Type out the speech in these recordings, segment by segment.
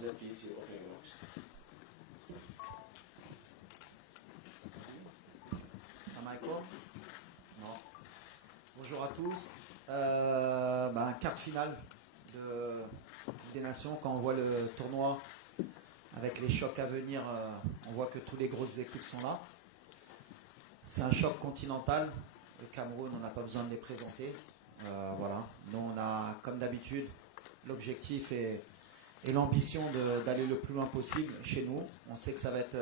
Hamza, please, your opening remarks. Non. Bonjour à tous. Quart de finale de Ligue des Nations. Quand on voit le tournoi avec les chocs à venir, on voit que toutes les grosses équipes sont là. C'est un choc continental. Le Cameroun, on n'a pas besoin de les présenter. Voilà. Nous, on a, comme d'habitude, l'objectif et l'ambition d'aller le plus loin possible chez nous. On sait que ça va être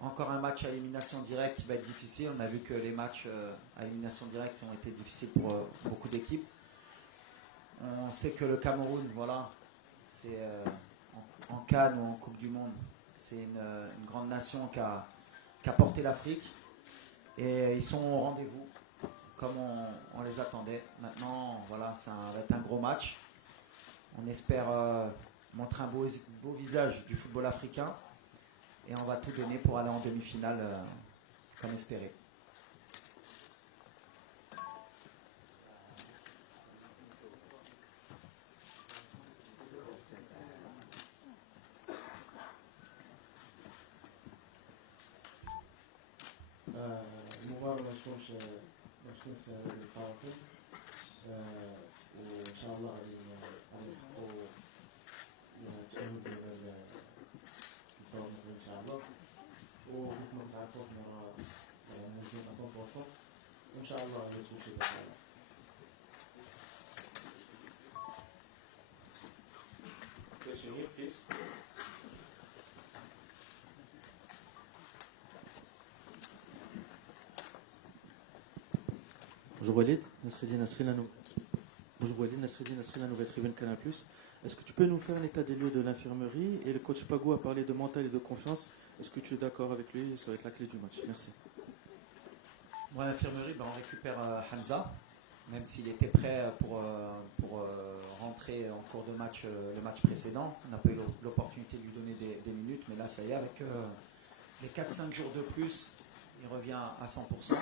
encore un match à élimination directe qui va être difficile. On a vu que les matchs à élimination directe ont été difficiles pour beaucoup d'équipes. On sait que le Cameroun, voilà, c'est en CAN ou en Coupe du Monde, c'est une grande nation qui a porté l'Afrique. Et ils sont au rendez-vous, comme on les attendait. Maintenant, voilà, ça va être un gros match. On espère montrer un beau visage du football africain. Et on va tout donner pour aller en demi-finale, comme espéré. المباراة ما تكونش سهلة للطرفين وإن شاء الله غنلحقوا التأهل ديال الدور إن شاء الله وكيف ما تعرفوا حنا موجودين 100% وإن شاء الله غادي تكون شي بخير. Question here, please. Bonjour Walid, Nasreddin Nasri, Bonjour Walid, Nasreddin Nasri, la nouvelle tribune Canal+. Est-ce que tu peux nous faire un état des lieux de l'infirmerie? Et le coach Pagou a parlé de mental et de confiance. Est-ce que tu es d'accord avec lui? Ça va être la clé du match. Merci. Bon, à l'infirmerie, on récupère Hamza, même s'il était prêt pour rentrer en cours de match le match précédent. On n'a pas eu l'opportunité de lui donner des minutes, mais là, ça y est, avec les 4-5 jours de plus, il revient à 100%.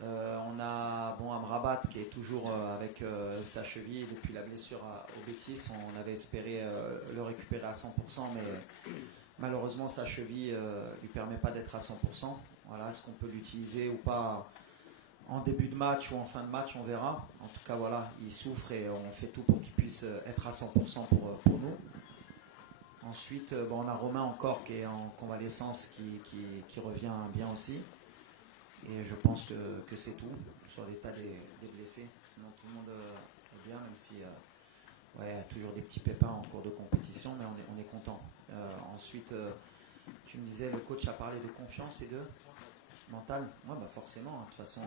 On a Amrabat qui est toujours avec sa cheville depuis la blessure au Bétis. On avait espéré le récupérer à 100%, mais malheureusement sa cheville ne lui permet pas d'être à 100%. Voilà, est-ce qu'on peut l'utiliser ou pas en début de match ou en fin de match, on verra. En tout cas, voilà, il souffre et on fait tout pour qu'il puisse être à 100% pour nous. Ensuite, on a Romain encore qui est en convalescence, qui revient bien aussi. Et je pense que c'est tout sur l'état des blessés. Sinon, tout le monde est bien, même si il y a toujours des petits pépins en cours de compétition, mais on est content. Ensuite, tu me disais, le coach a parlé de confiance et de mental. Ouais, forcément, de toute façon,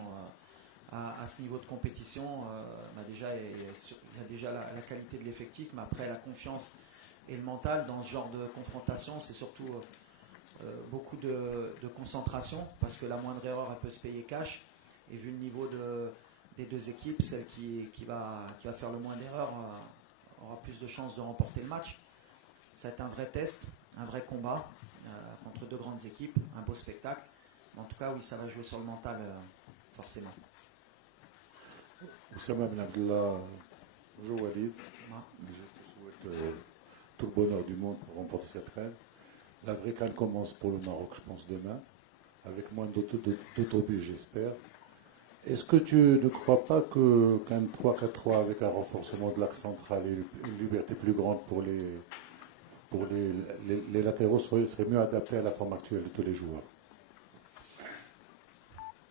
à ce niveau de compétition, il y a déjà la qualité de l'effectif, mais après la confiance et le mental dans ce genre de confrontation, c'est surtout beaucoup de concentration, parce que la moindre erreur, elle peut se payer cash. Et vu le niveau des deux équipes, celle qui va faire le moins d'erreurs aura plus de chances de remporter le match. Ça va être un vrai test, un vrai combat entre deux grandes équipes, un beau spectacle. En tout cas, oui, ça va jouer sur le mental, forcément. Oussama Ben Abdallah, bonjour Walid. Je te souhaite tout le bonheur du monde pour remporter cette reine. La vraie CAN commence pour le Maroc, je pense, demain, avec moins d'autobus, j'espère. Est-ce que tu ne crois pas qu'un 3-4-3 avec un renforcement de l'axe central et une liberté plus grande pour les latéraux serait mieux adapté à la forme actuelle de tous les joueurs?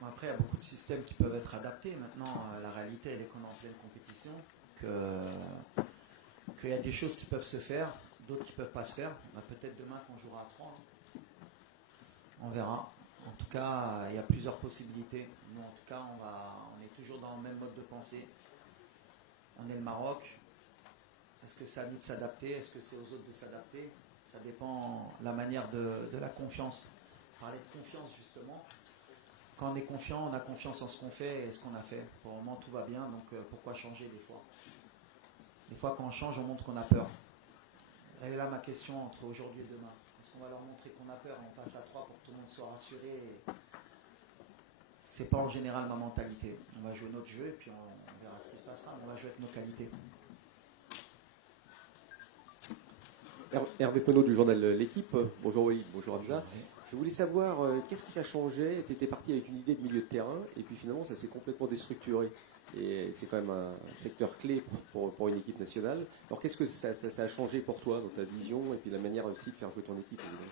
Après, il y a beaucoup de systèmes qui peuvent être adaptés. Maintenant, la réalité, elle est qu'on est en pleine compétition, qu'il y a des choses qui peuvent se faire, d'autres qui ne peuvent pas se faire. Peut-être demain qu'on jouera à 3. On verra. En tout cas, il y a plusieurs possibilités. Nous, en tout cas, on est toujours dans le même mode de pensée. On est le Maroc. Est-ce que c'est à nous de s'adapter? Est-ce que c'est aux autres de s'adapter? Ça dépend de la manière de la confiance. Parler de confiance, justement. Quand on est confiant, on a confiance en ce qu'on fait et ce qu'on a fait. Pour le moment, tout va bien, donc pourquoi changer des fois? Des fois, quand on change, on montre qu'on a peur. Elle est là ma question entre aujourd'hui et demain. Est-ce qu'on va leur montrer qu'on a peur et on passe à 3 pour que tout le monde soit rassuré? C'est pas en général ma mentalité. On va jouer notre jeu et puis on verra ce qui se passera. On va jouer avec nos qualités. Hervé Penaud du journal L'Équipe. Bonjour Walid, bonjour Hamza. Je voulais savoir qu'est-ce que ça changeait. Tu étais parti avec une idée de milieu de terrain et puis finalement ça s'est complètement déstructuré. Et c'est quand même un secteur clé pour une équipe nationale. Alors qu'est-ce que ça a changé pour toi dans ta vision et puis la manière aussi de faire jouer ton équipe évidemment.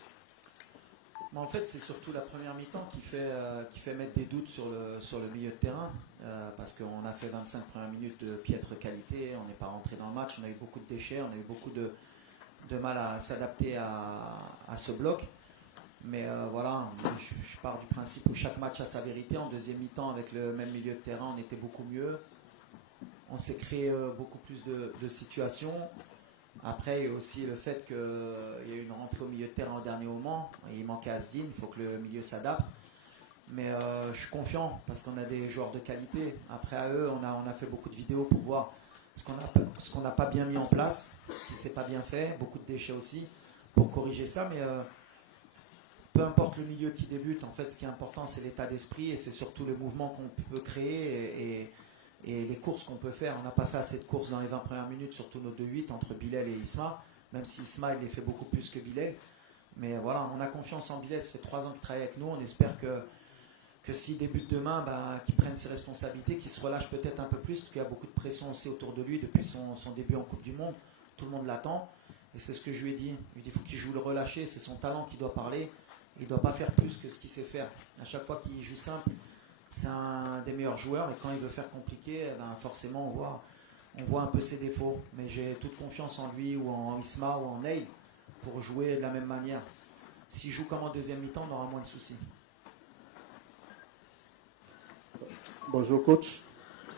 En fait, c'est surtout la première mi-temps qui fait mettre des doutes sur le milieu de terrain, parce qu'on a fait 25 premières minutes de piètre qualité, on n'est pas rentré dans le match, on a eu beaucoup de déchets, on a eu beaucoup de mal à s'adapter à ce bloc. Mais voilà, je pars du principe où chaque match a sa vérité. En deuxième mi-temps, avec le même milieu de terrain, on était beaucoup mieux. On s'est créé beaucoup plus de situations. Après, il y a aussi le fait qu'il y a eu une rentrée au milieu de terrain au dernier moment. Il manquait Asdin, il faut que le milieu s'adapte. Mais je suis confiant parce qu'on a des joueurs de qualité. Après, à eux, on a fait beaucoup de vidéos pour voir ce qu'on n'a pas bien mis en place, ce qui ne s'est pas bien fait. Beaucoup de déchets aussi pour corriger ça. Mais peu importe le milieu qui débute, en fait, ce qui est important, c'est l'état d'esprit et c'est surtout le mouvement qu'on peut créer et les courses qu'on peut faire. On n'a pas fait assez de courses dans les 20 premières minutes, surtout nos 2-8 entre Bilal et Isma, même si Isma il les fait beaucoup plus que Bilal. Mais voilà, on a confiance en Bilal, ça fait 3 ans qu'il travaille avec nous, on espère que s'il débute demain, qu'il prenne ses responsabilités, qu'il se relâche peut-être un peu plus, parce qu'il y a beaucoup de pression aussi autour de lui depuis son début en Coupe du Monde, tout le monde l'attend. Et c'est ce que je lui ai dit, il faut qu'il joue le relâché, c'est son talent qui doit parler, il ne doit pas faire plus que ce qu'il sait faire. À chaque fois qu'il joue simple, c'est un des meilleurs joueurs et quand il veut faire compliqué, forcément on voit un peu ses défauts. Mais j'ai toute confiance en lui ou en Isma ou en Neil pour jouer de la même manière. S'il joue comme en deuxième mi-temps, on aura moins de soucis. Bonjour coach,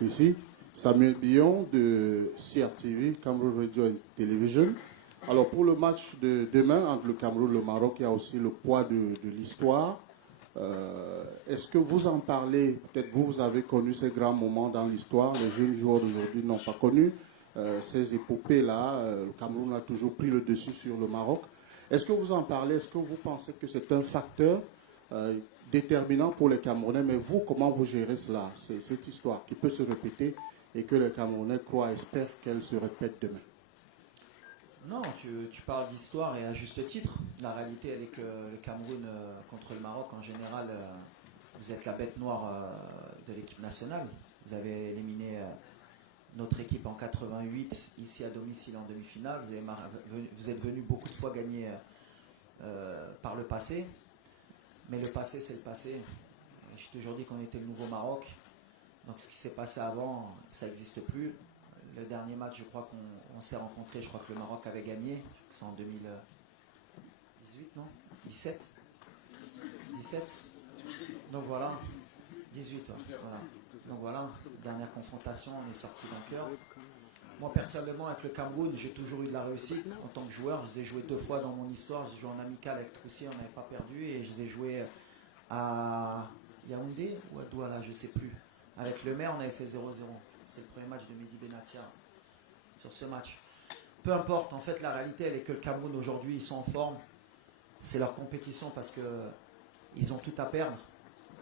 ici Samuel Billon de CRTV, Cameroon Radio and Television. Alors pour le match de demain entre le Cameroun et le Maroc, il y a aussi le poids de l'histoire. Est-ce que vous en parlez? Peut-être vous avez connu ces grands moments dans l'histoire. Les jeunes joueurs d'aujourd'hui n'ont pas connu ces épopées-là. Le Cameroun a toujours pris le dessus sur le Maroc. Est-ce que vous en parlez? Est-ce que vous pensez que c'est un facteur déterminant pour les Camerounais? Mais vous, comment vous gérez cela? C'est cette histoire qui peut se répéter et que les Camerounais croient, espèrent qu'elle se répète demain. Non, tu parles d'histoire et à juste titre. La réalité, elle est que le Cameroun contre le Maroc, en général, vous êtes la bête noire de l'équipe nationale. Vous avez éliminé notre équipe en 88, ici à domicile en demi-finale. Vous êtes venu beaucoup de fois gagner par le passé. Mais le passé, c'est le passé. Je t'ai toujours dit qu'on était le nouveau Maroc. Donc ce qui s'est passé avant, ça n'existe plus. Le dernier match, je crois qu'on s'est rencontrés, je crois que le Maroc avait gagné. C'est en 2018, non 17 17 Donc voilà. 18, ouais. Voilà. Donc voilà, dernière confrontation, on est sorti vainqueur. Moi personnellement, avec le Cameroun, j'ai toujours eu de la réussite en tant que joueur. Je les ai joués 2 fois dans mon histoire. J'ai joué en amical avec Troussier, on n'avait pas perdu. Et je les ai joués à Yaoundé ou à Douala, je ne sais plus. Avec le maire, on avait fait 0-0. C'est le premier match de Mehdi Benatia sur ce match. Peu importe, en fait, la réalité, elle est que le Cameroun, aujourd'hui, ils sont en forme. C'est leur compétition parce qu'ils ont tout à perdre.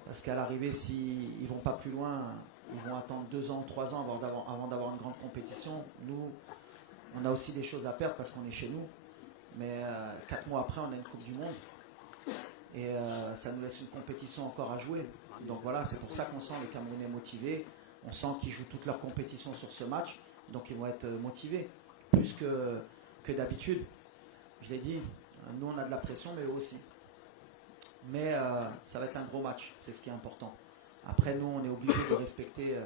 Parce qu'à l'arrivée, s'ils ne vont pas plus loin, ils vont attendre 2 ans, 3 ans avant d'avoir une grande compétition. Nous, on a aussi des choses à perdre parce qu'on est chez nous. Mais 4 mois après, on a une Coupe du Monde. Et ça nous laisse une compétition encore à jouer. Donc voilà, c'est pour ça qu'on sent les Camerounais motivés. On sent qu'ils jouent toute leur compétition sur ce match. Donc ils vont être motivés. Plus que d'habitude. Je l'ai dit, nous on a de la pression, mais eux aussi. Mais ça va être un gros match, c'est ce qui est important. Après, nous, on est obligé de respecter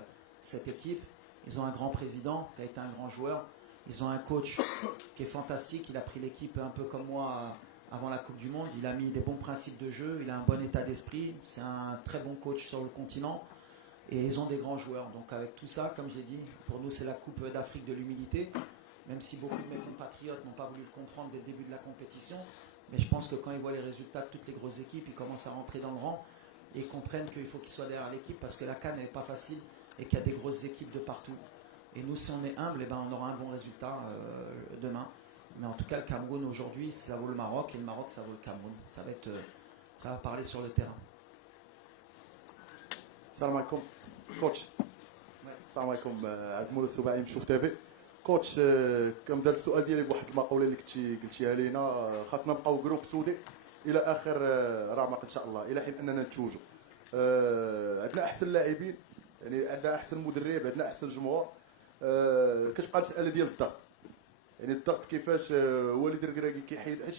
cette équipe. Ils ont un grand président qui a été un grand joueur. Ils ont un coach qui est fantastique. Il a pris l'équipe un peu comme moi avant la Coupe du Monde. Il a mis des bons principes de jeu. Il a un bon état d'esprit. C'est un très bon coach sur le continent. Et ils ont des grands joueurs. Donc avec tout ça, comme j'ai dit, pour nous, c'est la Coupe d'Afrique de l'humilité. Même si beaucoup de mes compatriotes n'ont pas voulu le comprendre dès le début de la compétition. Mais je pense que quand ils voient les résultats de toutes les grosses équipes, ils commencent à rentrer dans le rang et comprennent qu'il faut qu'ils soient derrière l'équipe parce que la CAN n'est pas facile et qu'il y a des grosses équipes de partout. Et nous, si on est humble, on aura un bon résultat demain. Mais en tout cas, le Cameroun aujourd'hui, ça vaut le Maroc et le Maroc, ça vaut le Cameroun. Ça va parler sur le terrain. السلام عليكم كوتش. السلام عليكم عبد المولى السباعي مشوف تافي. كوتش كنبدا السؤال ديالي بواحد المقوله اللي قلتيها لينا خاصنا نبقاو جروب سودي الى اخر رمق ان شاء الله الى حين اننا نتوجوا. عندنا احسن لاعبين، يعني عندنا احسن مدرب، عندنا احسن جمهور. كتبقى المساله ديال الضغط، يعني الضغط كيفاش وليد الركراكي كيحيد، حيت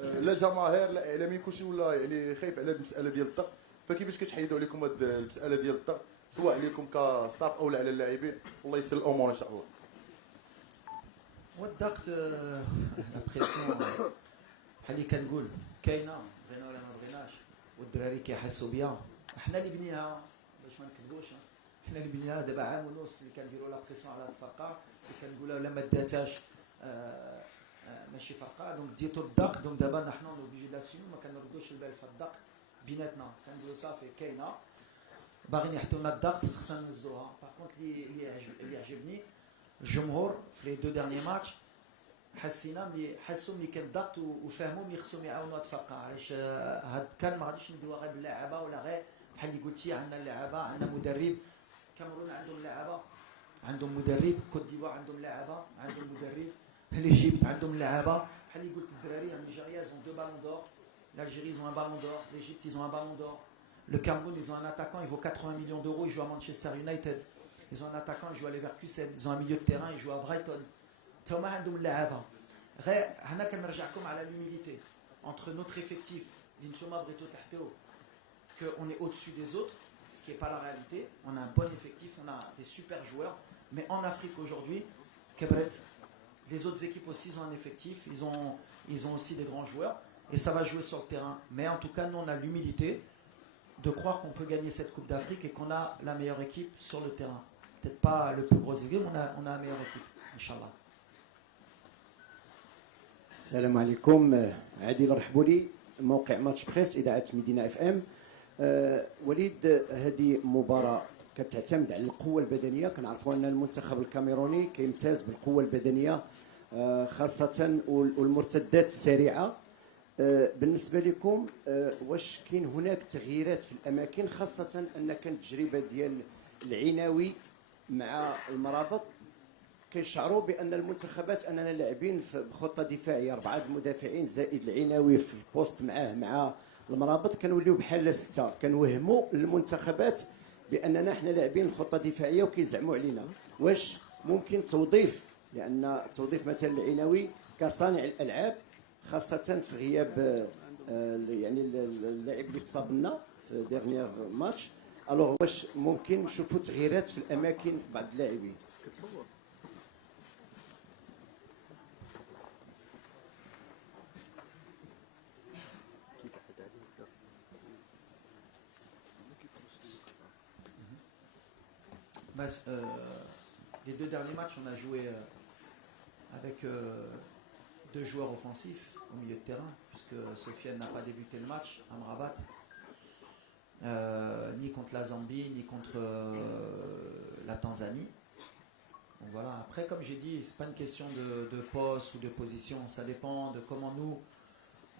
لا جماهير لا اعلاميين كلشي ولا يعني خايف على هذه المساله ديال الضغط. فكيفاش كتحيدوا عليكم هذه المساله ديال الضغط سواء عليكم كستاف او على اللاعبين؟ والله يسر الامور ان شاء الله. والضغط لا بريسيون بحال اللي كنقول كاينه، بغينا ولا ما بغيناش، والدراري كيحسوا بها. حنا اللي بنيها باش ما نكذبوش، حنا اللي بنيها دابا عام ونص اللي كنديروا لا بريسيون على هاد الفرقه، اللي كنقولوا لا ما داتاش ماشي فرقه، دونك ديتو الضغط. دونك دابا نحن نوبيجي لاسيون، ما كنردوش البال في الضغط بيناتنا، كنقولوا صافي كاينه باغيين يحطوا لنا الضغط خصنا نهزوها. باغ كونت اللي يعجبني الجمهور في لي دو ديرني ماتش حسوا ملي كان الضغط وفهموا ملي خصهم يعاونوا هاد الفرقه. علاش هاد كان ما غاديش ندويو غير باللاعبه ولا غير بحال اللي قلتي عندنا اللاعبه، عندنا مدرب. كاميرون عندهم لاعبه، عندهم مدرب. كوت ديفوار عندهم لاعبه، عندهم مدرب. l'Égypte عندهم لاعبه. بحال اللي قلت الدراري النيجيريا ils ont 2 ballons d'or, l'Algérie ils ont un ballon d'or, l'Égypte ils ont un ballon d'or, le Cameroun ils ont un attaquant, il vaut 80 millions d'euros, il joue à Manchester United. Ils ont un attaquant, il joue à Leverkusen. Ils ont un milieu de terrain, il joue à Brighton. تما عندهم اللاعبه. غير حنا كنرجعكم على l'humilité entre notre effectif اللي نتوما بغيتو تحتوه qu'on est au-dessus des autres, ce qui n'est pas la réalité. On a un bon effectif, on a des super joueurs, mais en Afrique aujourd'hui, Kebret, les autres équipes aussi ils ont un effectif, ils ont aussi des grands joueurs, et ça va jouer sur le terrain. Mais en tout cas, nous on a l'humilité de croire qu'on peut gagner cette Coupe d'Afrique et qu'on a la meilleure équipe sur le terrain. Peut-être pas le plus gros équipe, mais on a la meilleure équipe, Inch'Allah. السلام عليكم. عادل رحبولي، موقع ماتش بريس، اذاعه مدينه اف ام. وليد، هذه مباراه كتعتمد على القوه البدنيه. كنعرفوا ان المنتخب الكاميروني كيمتاز بالقوه البدنيه خاصه والمرتدات السريعه. بالنسبه لكم واش كاين هناك تغييرات في الاماكن، خاصه ان كانت تجربه ديال العناوي مع المرابط كيشعروا بان المنتخبات اننا لاعبين بخطه دفاعيه 4 المدافعين زائد العناوي في البوست مع المرابط، كنوليو بحال 6. كنوهموا المنتخبات باننا حنا لاعبين خطه دفاعيه وكيزعموا علينا. واش ممكن توظيف، لان توظيف مثلا العناوي كصانع الالعاب خاصه في غياب يعني اللاعب اللي تصاب لنا في ديرنيير ماتش، الوغ واش ممكن نشوفوا تغييرات في الاماكن بعض اللاعبين؟ Les 2 derniers matchs, on a joué avec 2 joueurs offensifs au milieu de terrain, puisque Sofiane n'a pas débuté le match, Amrabat, ni contre la Zambie, ni contre la Tanzanie. Donc voilà. Après, comme j'ai dit, c'est pas une question de poste ou de position, ça dépend de comment nous,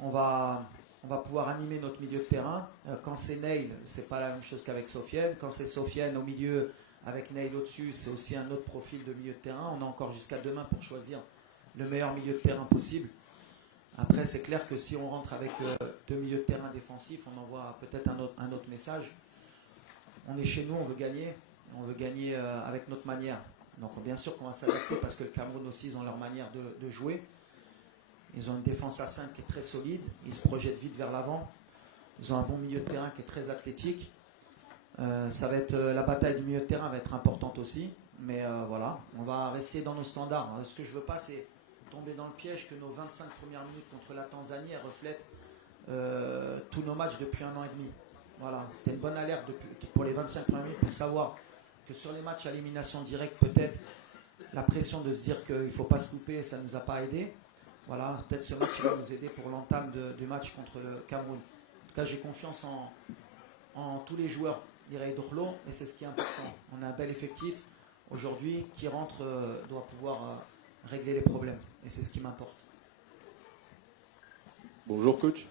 on va pouvoir animer notre milieu de terrain. Quand c'est Neil, c'est pas la même chose qu'avec Sofiane. Quand c'est Sofiane au milieu, avec Neil au-dessus, c'est aussi un autre profil de milieu de terrain. On a encore jusqu'à demain pour choisir le meilleur milieu de terrain possible. Après, c'est clair que si on rentre avec 2 milieux de terrain défensifs, on envoie peut-être un autre message. On est chez nous, on veut gagner avec notre manière. Donc bien sûr qu'on va s'adapter parce que le Cameroun aussi, ils ont leur manière de jouer. Ils ont une défense à 5 qui est très solide, ils se projettent vite vers l'avant. Ils ont un bon milieu de terrain qui est très athlétique. Ça va être la bataille du milieu de terrain va être importante aussi, mais voilà, on va rester dans nos standards. Ce que je veux pas, c'est tomber dans le piège que nos 25 premières minutes contre la Tanzanie reflètent tous nos matchs depuis 1 an et demi. Voilà, c'était une bonne alerte pour les 25 premières minutes pour savoir que sur les matchs à élimination directe, peut-être la pression de se dire qu'il ne faut pas se louper, ça ne nous a pas aidé. Voilà, peut-être ce match va nous aider pour l'entame du match contre le Cameroun. En tout cas, j'ai confiance en tous les joueurs. Et c'est ce qui est important. On a un bel effectif aujourd'hui qui rentre, doit pouvoir régler les problèmes. Et c'est ce qui m'importe. Bonjour coach.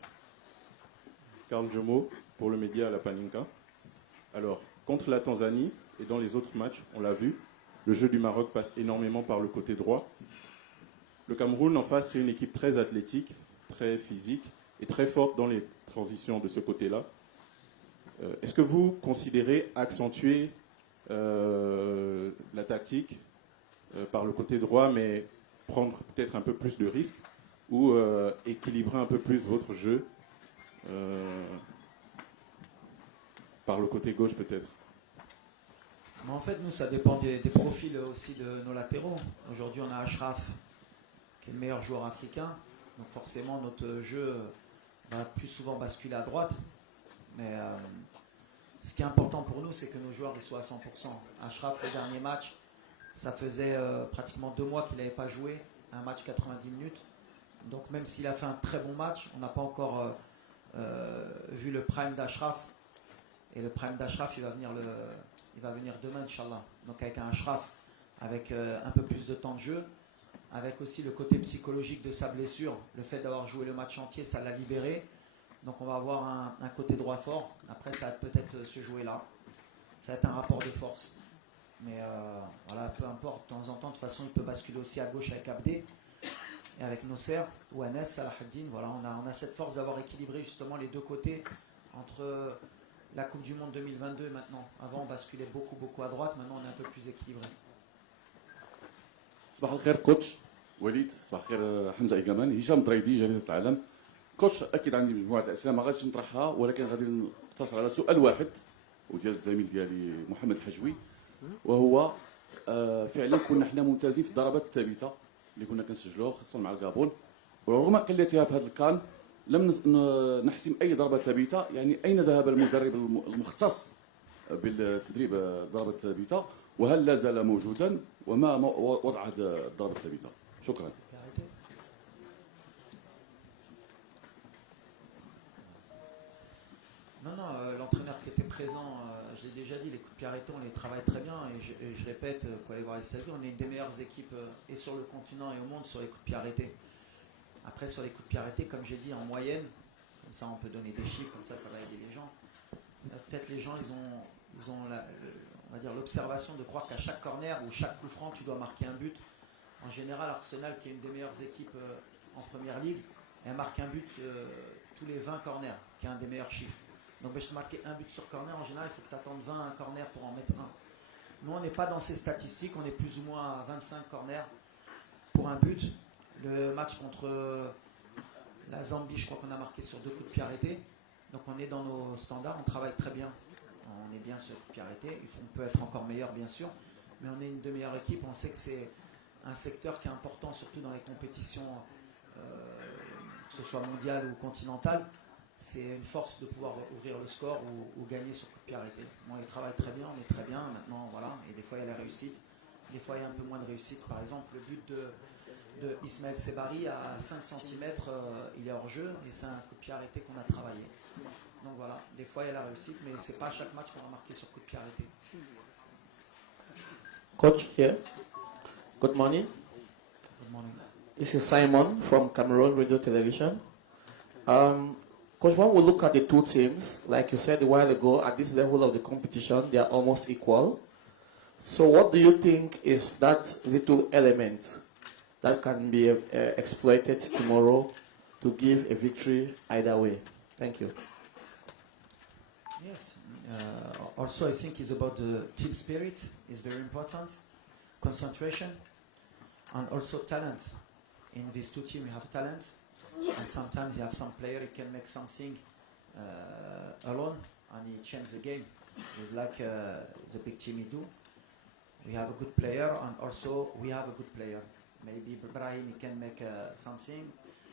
Karl Jomo pour le média La Paninka. Alors, contre la Tanzanie et dans les autres matchs, on l'a vu, le jeu du Maroc passe énormément par le côté droit. Le Cameroun, en face, c'est une équipe très athlétique, très physique et très forte dans les transitions de ce côté-là. Est-ce que vous considérez accentuer la tactique par le côté droit, mais prendre peut-être un peu plus de risques, ou équilibrer un peu plus votre jeu par le côté gauche peut-être? Mais en fait, nous, ça dépend des profils aussi de nos latéraux. Aujourd'hui, on a Achraf, qui est le meilleur joueur africain. Donc forcément, notre jeu va plus souvent basculer à droite. Mais ce qui est important pour nous, c'est que nos joueurs ils soient à 100%. Achraf, le dernier match, ça faisait pratiquement 2 mois qu'il n'avait pas joué un match 90 minutes. Donc même s'il a fait un très bon match, on n'a pas encore vu le prime d'Achraf. Et le prime d'Achraf, il va venir demain, Inch'Allah. Donc avec un Achraf, avec un peu plus de temps de jeu, avec aussi le côté psychologique de sa blessure, le fait d'avoir joué le match entier, ça l'a libéré. Donc on va avoir un côté droit fort. Après, ça va peut-être se jouer là. Ça va être un rapport de force. Mais voilà, peu importe, de temps en temps, de toute façon, il peut basculer aussi à gauche avec Abdé. Et avec Nosser ou Anes, Salahaddin, voilà, on a cette force d'avoir équilibré justement les deux côtés entre la Coupe du Monde 2022 et maintenant. Avant, on basculait beaucoup à droite, maintenant on est un peu plus équilibré. صباح الخير كوتش وليد، صباح الخير حمزه ايجامان، هشام دريدي جريده العالم. كوتش اكيد عندي مجموعه اسئله ما غاديش نطرحها، ولكن غادي نقتصر على سؤال واحد وديال الزميل ديالي محمد الحجوي، وهو فعلا كنا حنا ممتازين في الضربات الثابته اللي كنا كنسجلوها خاصه مع الكابون، ورغم قلتها في هذا الكان لم نحسم اي ضربه ثابته. يعني اين ذهب المدرب المختص بالتدريب الضربات الثابته، وهل لا زال موجودا، وما وضع الضربات الثابته؟ شكرا. Non, l'entraîneur qui était présent, je l'ai déjà dit, les coups de pied arrêtés, on les travaille très bien. Et je répète, pour aller voir les stades, on est une des meilleures équipes et sur le continent et au monde sur les coups de pied arrêtés. Après, sur les coups de pied arrêtés, comme j'ai dit, en moyenne, comme ça on peut donner des chiffres, comme ça va aider les gens. Peut-être les gens, ils ont on va dire l'observation de croire qu'à chaque corner ou chaque coup franc, tu dois marquer un but. En général, Arsenal, qui est une des meilleures équipes en première ligue, elle marque un but tous les 20 corners, qui est un des meilleurs chiffres. Donc, je marquer un but sur corner, en général, il faut que tu attendes 20 corners pour en mettre un. Nous, on n'est pas dans ces statistiques, on est plus ou moins à 25 corners pour un but. Le match contre la Zambie, je crois qu'on a marqué sur 2 coups de pied arrêtés. Donc, on est dans nos standards, on travaille très bien. On est bien sur les coups de pied arrêtés. On peut être encore meilleur, bien sûr, mais on est une des meilleures équipes. On sait que c'est un secteur qui est important, surtout dans les compétitions, que ce soit mondiales ou continentales. C'est une force de pouvoir ouvrir le score ou gagner sur coup de pied arrêté. Bon, ils travaillent très bien, on est très bien maintenant, voilà. Et des fois il y a la réussite, des fois il y a un peu moins de réussite. Par exemple, le but de Ismaël Sebari à 5 cm, il est hors jeu et c'est un coup de pied arrêté qu'on a travaillé. Donc voilà, des fois il y a la réussite, mais c'est pas à chaque match qu'on va marquer sur coup de pied arrêté. Coach here. Good morning. Good morning. This is Simon from Cameroon Radio Television. Coach, when we look at the two teams, like you said a while ago, at this level of the competition, they are almost equal. So what do you think is that little element that can be exploited tomorrow to give a victory either way? Thank you. Yes. Also, I think it's about the team spirit. It's very important. Concentration and also talent. In these two teams, we have talent. And sometimes you have some player, he can make something alone and he change the game. It's like the big team he do. We have a good player and also we have a good player. Maybe Brahim he can make something.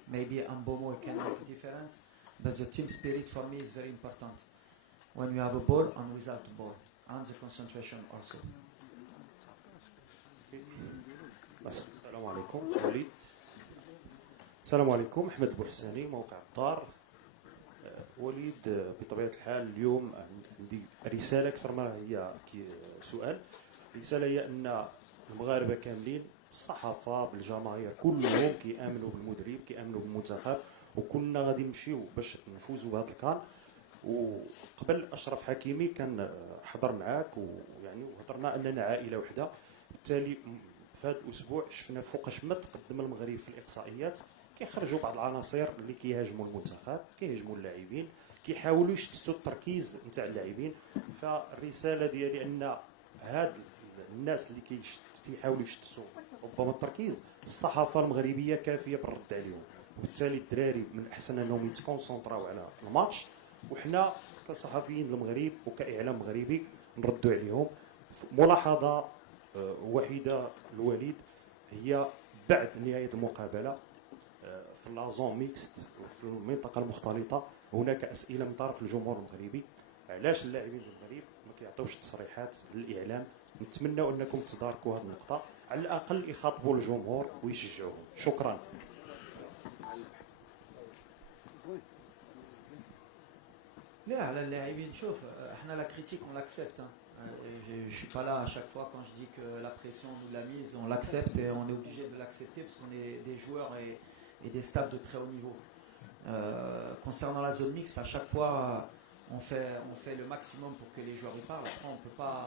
Maybe Ambomo he can make a difference. But the team spirit for me is very important. When you have a ball and without a ball. And the concentration also. السلام عليكم وليد. السلام عليكم، احمد بورساني موقع الدار. وليد، بطبيعه الحال اليوم عندي رساله اكثر ما هي سؤال. الرساله هي ان المغاربه كاملين، الصحافه بالجماهير كلهم كيامنوا بالمدرب، كيامنوا بالمنتخب، وكنا غادي نمشيو باش نفوزوا بهذا الكان. وقبل اشرف حكيمي كان حضر معاك ويعني وهضرنا اننا عائله وحده. وبالتالي في هذا الاسبوع شفنا فوقاش ما تقدم المغرب في الاقصائيات كيخرجوا بعض العناصر اللي كيهاجموا المنتخب كيهاجموا اللاعبين كيحاولوا يشتتوا التركيز نتاع اللاعبين. فالرساله ديالي ان هاد الناس اللي كيحاولوا يشتتوا ربما التركيز الصحافه المغربيه كافيه بالرد عليهم. وبالتالي الدراري من الاحسن انهم يتكونسونطراو على الماتش وحنا كصحفيين المغرب وكاعلام مغربي نردوا عليهم. ملاحظه وحيده الوليد هي بعد نهايه المقابله في لازون ميكست في المنطقه المختلطه هناك اسئله من طرف الجمهور المغربي علاش اللاعبين المغرب ما كيعطيوش تصريحات للاعلام. نتمنى انكم تداركوا هذه النقطه على الاقل يخاطبوا الجمهور ويشجعوهم. شكرا. لا على اللاعبين شوف احنا لا critique on l'accepte hein. Je suis pas là à chaque fois quand je dis que la pression on nous l'a mise, on l'accepte et on est obligé de l'accepter parce qu'on est des joueurs et des staffs de très haut niveau. Concernant la zone mixte, à chaque fois on fait le maximum pour que les joueurs y parlent. Après on ne peut pas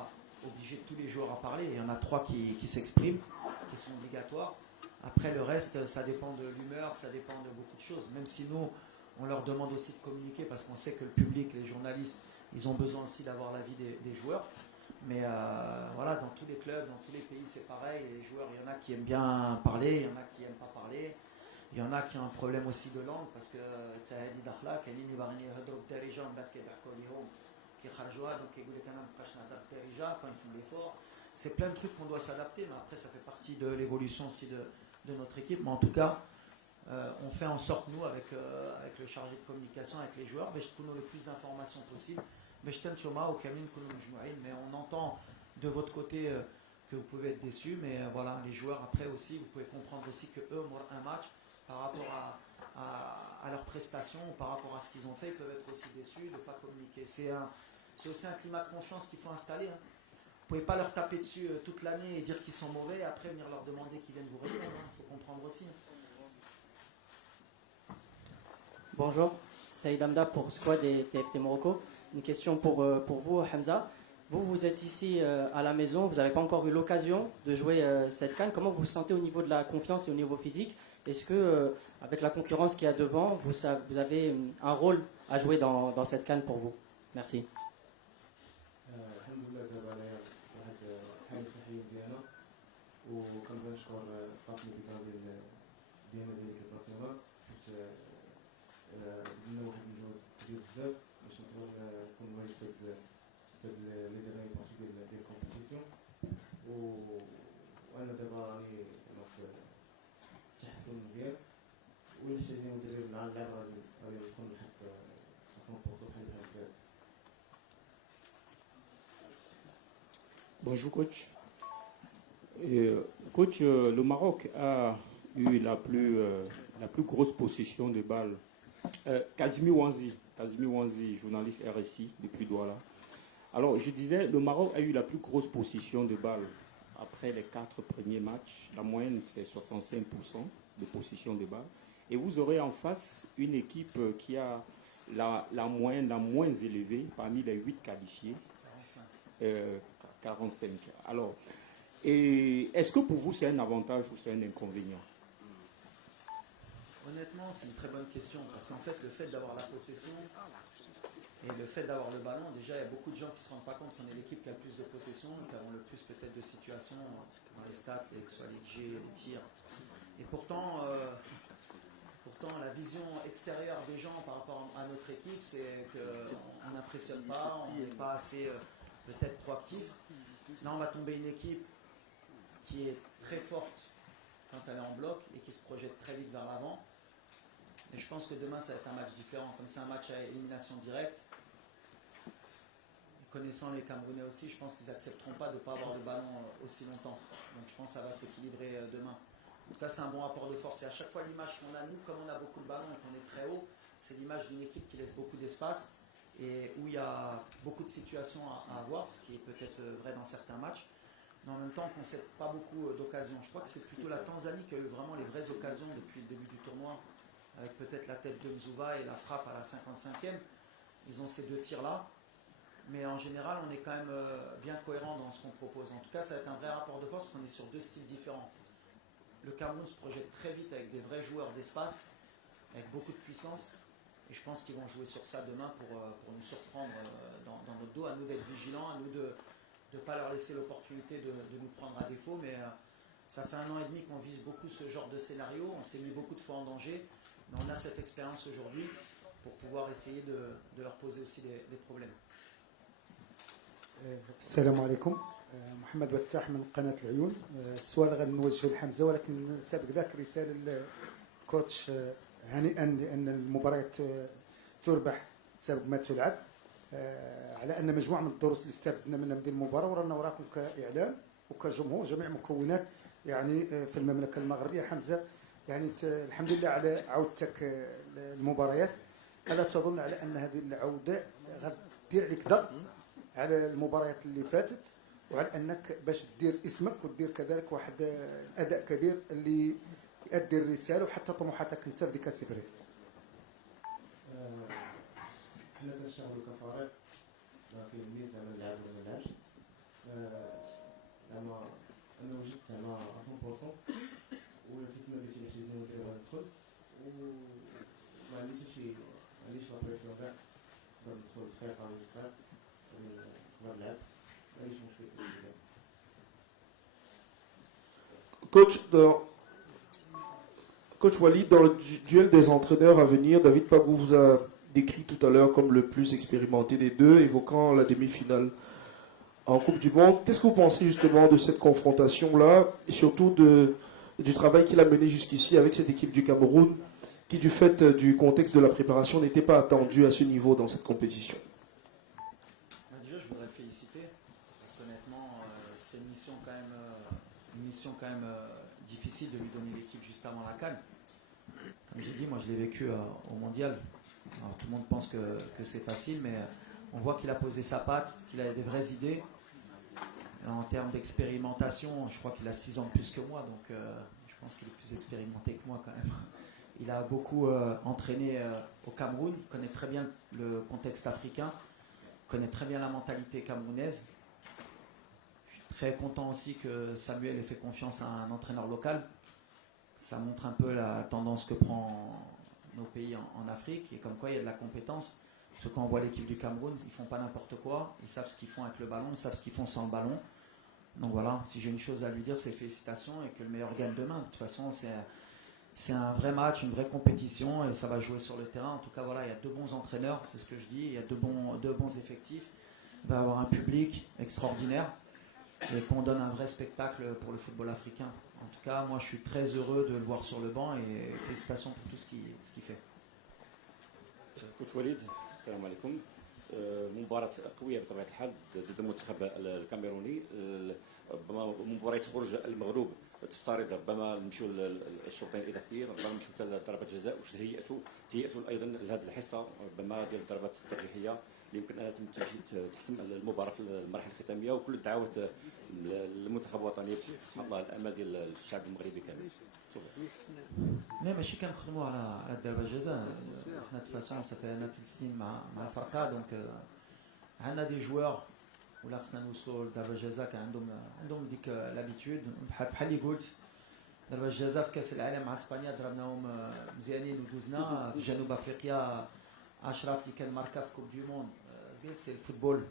obliger tous les joueurs à parler. Il y en a 3 qui s'expriment, qui sont obligatoires. Après le reste, ça dépend de l'humeur, ça dépend de beaucoup de choses. Même si nous, on leur demande aussi de communiquer parce qu'on sait que le public, les journalistes, ils ont besoin aussi d'avoir l'avis des joueurs. Mais voilà, dans tous les clubs, dans tous les pays, c'est pareil. Les joueurs, il y en a qui aiment bien parler, il y en a qui n'aiment pas parler. Il y en a qui ont un problème aussi de langue parce que quand ils font l'effort. C'est plein de trucs qu'on doit s'adapter, mais après ça fait partie de l'évolution aussi de notre équipe. Mais en tout cas, on fait en sorte, nous, avec le chargé de communication, avec les joueurs, mais je donne le plus d'informations possible. Mais on entend de votre côté que vous pouvez être déçus, mais voilà, les joueurs après aussi, vous pouvez comprendre aussi que eux, un match, par rapport à leurs prestations ou par rapport à ce qu'ils ont fait, ils peuvent être aussi déçus de ne pas communiquer. C'est aussi un climat de confiance qu'il faut installer. Hein. Vous ne pouvez pas leur taper dessus toute l'année et dire qu'ils sont mauvais et après venir leur demander qu'ils viennent vous répondre. Il faut comprendre aussi. Bonjour, Saïd Amda pour Squad et TFT Morocco. Une question pour vous, Hamza. Vous êtes ici à la maison, vous n'avez pas encore eu l'occasion de jouer cette CAN. Comment vous vous sentez au niveau de la confiance et au niveau physique? Est-ce que, avec la concurrence qu'il y a devant, vous avez un rôle à jouer dans cette CAN pour vous? Merci. وانا دابا راني في تحسن مزيان واللي جاني مدرب مع اللعب غادي نكون لحد 100% بحال الدراري. Bonjour coach. Coach, le Maroc a eu la plus grosse possession de balles. Kazimi Wanzi, journaliste RSI depuis Douala. Alors je disais, le Maroc a eu la plus grosse possession de balles après les 4 premiers matchs. La moyenne c'est 65% de possession de balles. Et vous aurez en face une équipe qui a la moyenne la moins élevée parmi les 8 qualifiés. 45. Alors, est-ce que pour vous c'est un avantage ou c'est un inconvénient? Honnêtement, c'est une très bonne question parce qu'en fait, le fait d'avoir la possession et le fait d'avoir le ballon, déjà, il y a beaucoup de gens qui ne se rendent pas compte qu'on est l'équipe qui a le plus de possession, qui avons le plus peut-être de situations dans les stats, que ce soit les jets, les tirs. Et pourtant, la vision extérieure des gens par rapport à notre équipe, c'est qu'on n'impressionne pas, on n'est pas assez peut-être proactif. Là, on va tomber une équipe qui est très forte quand elle est en bloc et qui se projette très vite vers l'avant. Mais je pense que demain, ça va être un match différent. Comme c'est un match à élimination directe, connaissant les Camerounais aussi, je pense qu'ils n'accepteront pas de ne pas avoir le ballon aussi longtemps. Donc je pense que ça va s'équilibrer demain. En tout cas, c'est un bon rapport de force. Et à chaque fois, l'image qu'on a, nous, comme on a beaucoup de ballons et qu'on est très haut, c'est l'image d'une équipe qui laisse beaucoup d'espace et où il y a beaucoup de situations à avoir, ce qui est peut-être vrai dans certains matchs. Mais en même temps, on ne concède pas beaucoup d'occasions. Je crois que c'est plutôt la Tanzanie qui a eu vraiment les vraies occasions depuis le début du tournoi, avec peut-être la tête de Mzouva et la frappe à la 55e. Ils ont ces 2 tirs-là. mais en général, on est quand même bien cohérent dans ce qu'on propose. En tout cas, ça va être un vrai rapport de force, parce qu'on est sur deux styles différents. Le Cameroun se projette très vite avec des vrais joueurs d'espace, avec beaucoup de puissance, et je pense qu'ils vont jouer sur ça demain pour nous surprendre dans notre dos, à nous d'être vigilants, à nous de ne pas leur laisser l'opportunité de nous prendre à défaut, mais ça fait 1 an et demi qu'on vise beaucoup ce genre de scénario, on s'est mis beaucoup de fois en danger, mais on a cette expérience aujourd'hui pour pouvoir essayer de leur poser aussi des problèmes. السلام عليكم. محمد وتاح من قناة العيون. السؤال غنوجهه لحمزة، ولكن سابق ذاك رسالة للكوتش هنيئا لأن المباريات تربح سابق ما تلعب، على أن مجموعة من الدروس اللي استفدنا منها من المباراة، ورانا وراكم كإعلام وكجمهور جميع مكونات يعني في المملكة المغربية. حمزة يعني الحمد لله على عودتك المباريات. ألا تظن على أن هذه العودة غتدير عليك ضغط على المباريات اللي فاتت، وعلى انك باش دير اسمك ودير كذلك واحد اداء كبير اللي يؤدي الرساله وحتى طموحاتك انت في ديك السفريه؟ حنا كنشتغلوا كفريق، ما كاينش زعما نلعب ولا ما نلعبش، زعما انا وجدت زعما 100%، ولا كيف ما قلتي شي ديال غندخل، وما عنديش لا بريسيون كاع، نقدر ندخل دقيقه ولا دقيقه نقدر نلعب، ما عنديش مشكل. Coach Walid, dans le duel des entraîneurs à venir, David Pagou vous a décrit tout à l'heure comme le plus expérimenté des deux, évoquant la demi-finale en Coupe du Monde. Qu'est-ce que vous pensez justement de cette confrontation-là, et surtout du travail qu'il a mené jusqu'ici avec cette équipe du Cameroun, qui du fait du contexte de la préparation n'était pas attendu à ce niveau dans cette compétition? Déjà, je voudrais le féliciter, parce qu'honnêtement, c'était une mission quand même difficile de lui donner l'équipe juste avant la CAN. Comme j'ai dit, moi je l'ai vécu au mondial. Alors, tout le monde pense que c'est facile, mais on voit qu'il a posé sa patte, qu'il a des vraies idées. En termes d'expérimentation, je crois qu'il a 6 ans de plus que moi, donc je pense qu'il est plus expérimenté que moi quand même. Il a beaucoup entraîné au Cameroun, il connaît très bien le contexte africain, connaît très bien la mentalité camerounaise. Je suis très content aussi que Samuel ait fait confiance à un entraîneur local. Ça montre un peu la tendance que prend nos pays en Afrique, et comme quoi il y a de la compétence. Parce que quand on voit l'équipe du Cameroun, ils ne font pas n'importe quoi, ils savent ce qu'ils font avec le ballon, ils savent ce qu'ils font sans le ballon. Donc voilà, si j'ai une chose à lui dire, c'est félicitations et que le meilleur gagne demain. De toute façon, c'est un vrai match, une vraie compétition, et ça va jouer sur le terrain. En tout cas, voilà, il y a 2 bons entraîneurs, c'est ce que je dis, il y a 2 bons effectifs. Il va y avoir un public extraordinaire et qu'on donne un vrai spectacle pour le football africain. En tout cas, moi je suis très heureux de le voir sur le banc, et félicitations pour tout ce qu'il fait. كوتش وليد السلام عليكم. مباراة قوية بطبيعة الحال ضد المنتخب الكاميروني. ربما مباراة خروج المغلوب تفترض ربما نمشيو للشوطين الاضافيين، ربما نمشيو حتى لضربات جزاء. واش تهيئتوا ايضا لهذه الحصة ربما ديال الضربات الترجيحية اللي يمكن انها تحسم المباراة في المرحلة الختامية، وكل الدعوات للمنتخب الوطني سبحان الله الامل ديال الشعب المغربي كامل. لا ماشي كنخدموا على الضربه الجزاء. حنا تفاصيل صافي لنا 3 سنين مع الفرقه، دونك عندنا دي جوار ولا خصنا نوصلوا لضربه الجزاء كان عندهم ديك لابيتود. بحال اللي قلت ضربه الجزاء في كاس العالم مع اسبانيا ضربناهم مزيانين ودوزنا. في جنوب افريقيا اشرف اللي كان ماركا في كوب دي موند. سي الفوتبول،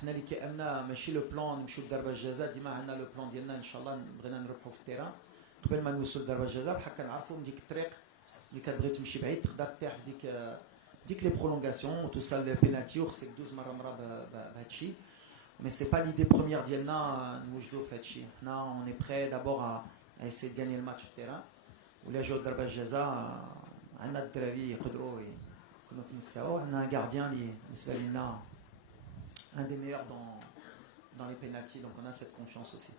حنا اللي كيامنا ماشي لو بلان نمشيو لضربه الجزاء، ديما عندنا لو بلان ديالنا ان شاء الله بغينا نربحوا في التيران قبل ما نوصل لضربه الجزاء، بحال كنعرفوا من ديك الطريق اللي كتبغي تمشي بعيد تقدر تطيح في ديك لي برولونغاسيون وتوصل للبينالتي، وخصك دوز مره بهادشي. مي سي با ليدي بروميير ديالنا نوجدوا في هادشي. حنا اون اي بري دابور ا ايسي دو غاني الماتش في التيران، ولا جاو ضربه الجزاء عندنا الدراري يقدروا يكونوا في المستوى. عندنا غارديان اللي بالنسبه لنا un des meilleurs dans les pénaltys, donc on a cette confiance aussi.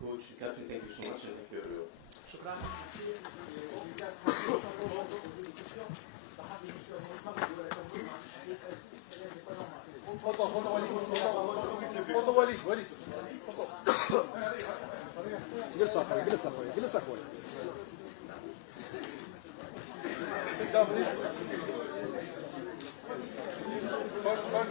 Coach, Captain, thank you so much. شكرا. جلس اخوي جلس اخوي جلس اخوي What?